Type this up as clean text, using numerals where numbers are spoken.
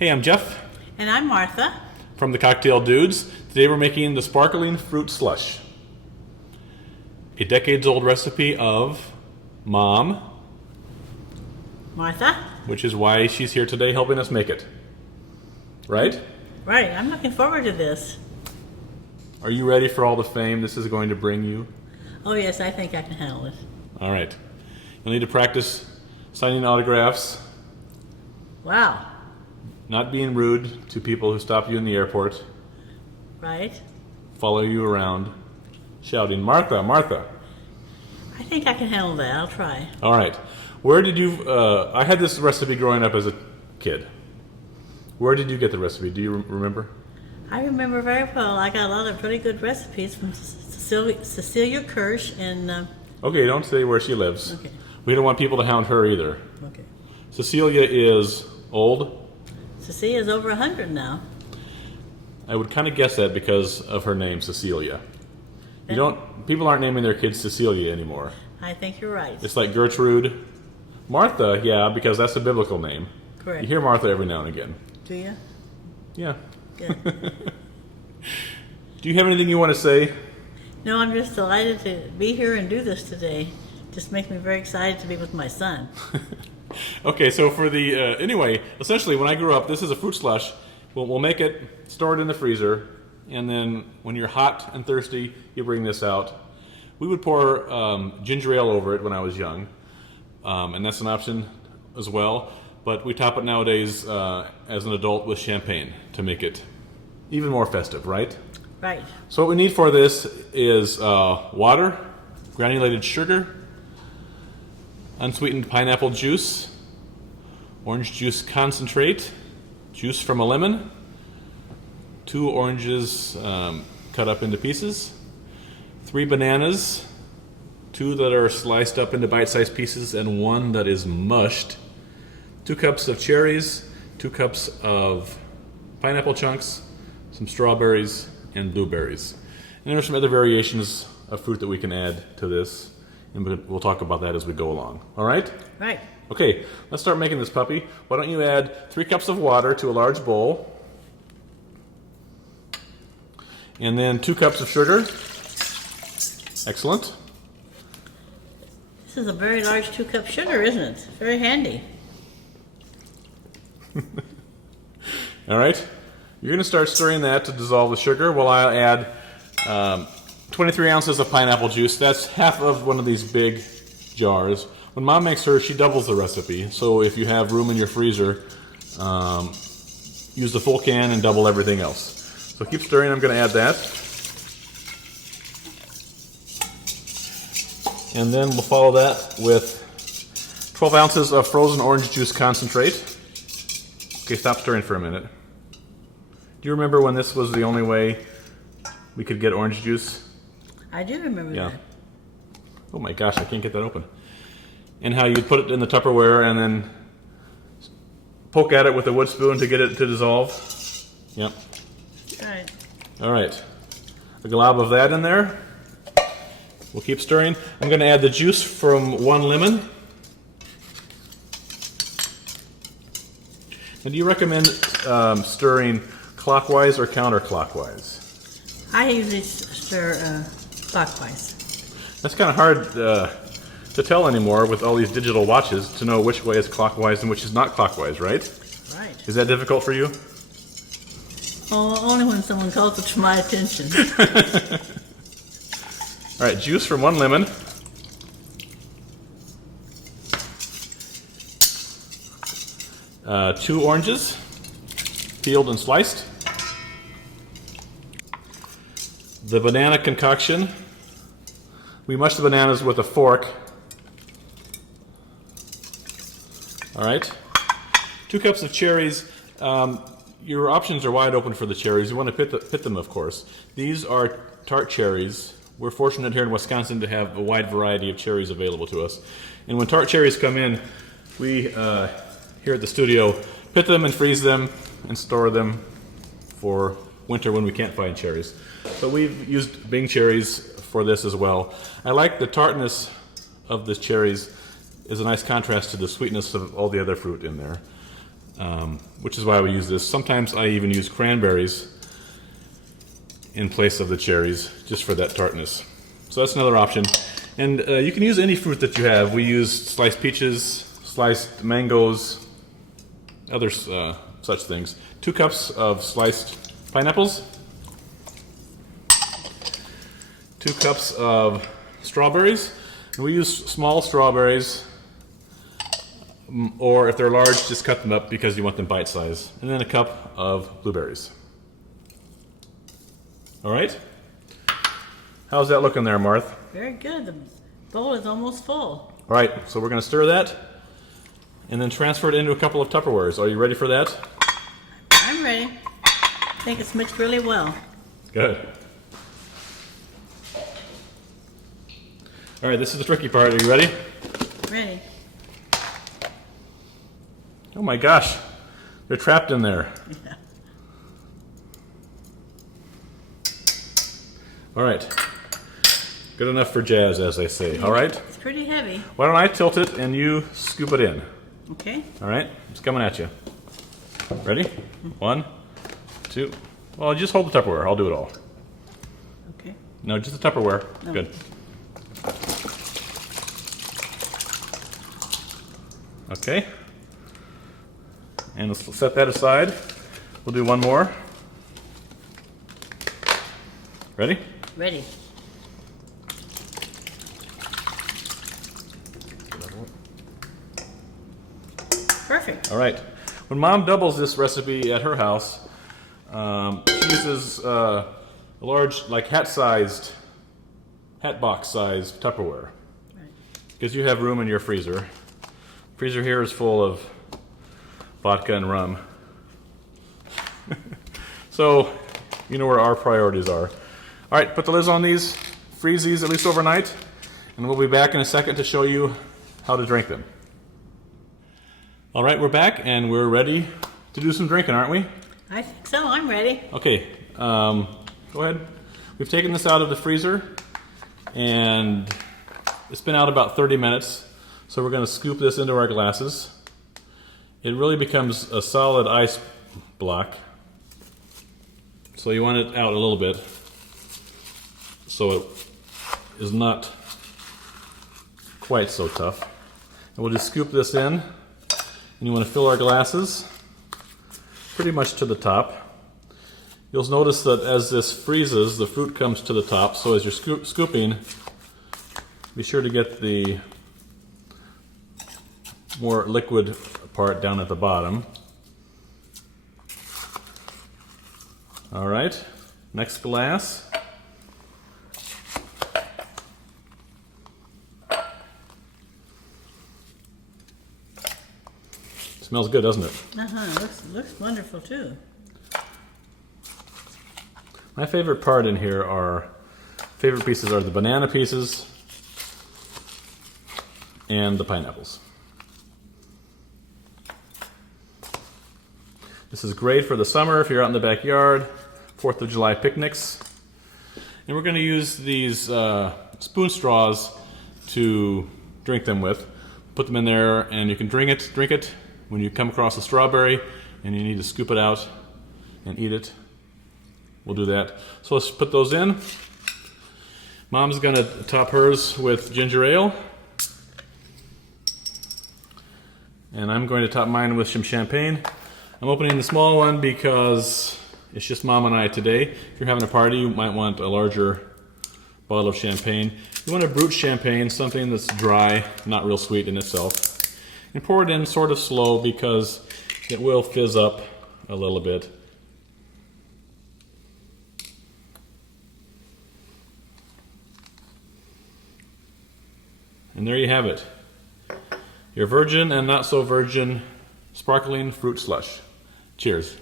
Hey, I'm Jeff And I'm Martha. from the Cocktail Dudes. Today we're making the sparkling fruit slush. A decades-old recipe of Mom, Martha? which is why she's here today helping us make it. Right? Right, I'm looking forward to this. Are you ready for all the fame this is going to bring you? Oh yes, I think I can handle it. All right. You'll need to practice signing autographs, Wow. not being rude to people who stop you in the airport, Right? follow you around, shouting, Martha, Martha. I think I can handle that. I'll try. All right. Where did you, I had this recipe growing up as a kid. Where did you get the recipe? Do you remember? I remember very well. I got a lot of really good recipes from Cecilia Kirsch and... Okay, don't say where she lives. Okay. We don't want people to hound her either. Okay. Cecilia is old. Cecilia's over 100 now. I would kind of guess that because of her name, Cecilia. People aren't naming their kids Cecilia anymore. I think you're right. It's like Gertrude. Martha, yeah, because that's a biblical name. Correct. You hear Martha every now and again. Do you? Yeah. Good. Do you have anything you want to say? No, I'm just delighted to be here and do this today. Just makes me very excited to be with my son. Okay, so for the, anyway, essentially when I grew up, this is a fruit slush. We'll make it, store it in the freezer, and then when you're hot and thirsty, you bring this out. We would pour ginger ale over it when I was young, and that's an option as well. But we top it nowadays as an adult with champagne to make it even more festive, right? Right. So what we need for this is water, granulated sugar, unsweetened pineapple juice, orange juice concentrate, juice from a lemon, 2 oranges cut up into pieces, 3 bananas, 2 that are sliced up into bite-sized pieces, and 1 that is mushed, 2 cups of cherries, 2 cups of pineapple chunks, some strawberries, and blueberries. And there are some other variations of fruit that we can add to this, and we'll talk about that as we go along. All right? Right. Okay, let's start making this puppy. Why don't you add 3 cups of water to a large bowl, and then 2 cups of sugar. Excellent. This is a very large 2-cup sugar, isn't it? Very handy. All right, you're going to start stirring that to dissolve the sugar while I'll add 23 ounces of pineapple juice. That's half of one of these big jars. When Mom makes hers, she doubles the recipe. So if you have room in your freezer, use the full can and double everything else. So keep stirring. I'm going to add that. And then we'll follow that with 12 ounces of frozen orange juice concentrate. Okay, stop stirring for a minute. Do you remember when this was the only way we could get orange juice? I do remember that. Oh my gosh, I can't get that open. And how you'd put it in the Tupperware and then poke at it with a wood spoon to get it to dissolve. Yep. Right. All right. A glob of that in there. We'll keep stirring. I'm going to add the juice from 1 lemon. And do you recommend stirring clockwise or counterclockwise? I usually stir clockwise. That's kind of hard to tell anymore with all these digital watches to know which way is clockwise and which is not clockwise, right? Right. Is that difficult for you? Oh, only when someone calls it to my attention. All right, juice from 1 lemon. Two oranges, peeled and sliced. The banana concoction. We mush the bananas with a fork. All right. 2 cups of cherries. Your options are wide open for the cherries. You want to pit them, of course. These are tart cherries. We're fortunate here in Wisconsin to have a wide variety of cherries available to us. And when tart cherries come in, we here at the studio pit them and freeze them and store them for winter when we can't find cherries. But we've used Bing cherries for this as well. I like the tartness of the cherries is a nice contrast to the sweetness of all the other fruit in there. which is why we use this. Sometimes I even use cranberries in place of the cherries, just for that tartness. So that's another option. And you can use any fruit that you have. We use sliced peaches, sliced mangoes, other such things. 2 cups of sliced pineapples, 2 cups of strawberries. And we use small strawberries, or if they're large, just cut them up because you want them bite size. And then a cup of blueberries. All right? How's that looking there, Martha? Very good. The bowl is almost full. All right, so we're going to stir that and then transfer it into a couple of Tupperwares. Are you ready for that? I'm ready. I think it's mixed really well. Good. All right, this is the tricky part. Are you ready? Ready. Oh my gosh, they're trapped in there. Yeah. All right. Good enough for jazz, as they say. All right? It's pretty heavy. Why don't I tilt it and you scoop it in? Okay. All right? It's coming at you. Ready? 1, 2. Well, just hold the Tupperware. I'll do it all. Okay. No, just the Tupperware. No. Good. Okay. And let's set that aside. We'll do one more. Ready? Ready. Perfect. All right. When Mom doubles this recipe at her house, she uses a large, like hat box sized Tupperware. Right. Because you have room in your freezer. Freezer here is full of vodka and rum. So, you know where our priorities are. All right, put the lids on these, freeze these at least overnight, and we'll be back in a second to show you how to drink them. All right, we're back and we're ready to do some drinking, aren't we? I think so. I'm ready. Okay, go ahead. We've taken this out of the freezer and it's been out about 30 minutes. So we're going to scoop this into our glasses. It really becomes a solid ice block. So you want it out a little bit so it is not quite so tough. And we'll just scoop this in. And you want to fill our glasses pretty much to the top. You'll notice that as this freezes, the fruit comes to the top. So as you're scooping, be sure to get the more liquid part down at the bottom. All right, next glass. Smells good, doesn't it? Looks wonderful too. My favorite part in here favorite pieces are the banana pieces and the pineapples. This is great for the summer if you're out in the backyard, 4th of July picnics. And we're going to use these spoon straws to drink them with. Put them in there and you can drink it when you come across a strawberry and you need to scoop it out and eat it. We'll do that. So let's put those in. Mom's going to top hers with ginger ale. And I'm going to top mine with some champagne. I'm opening the small one because it's just Mom and I today. If you're having a party, you might want a larger bottle of champagne. You want a brut champagne, something that's dry, not real sweet in itself. And pour it in sort of slow because it will fizz up a little bit. And there you have it. Your virgin and not so virgin sparkling fruit slush. Cheers.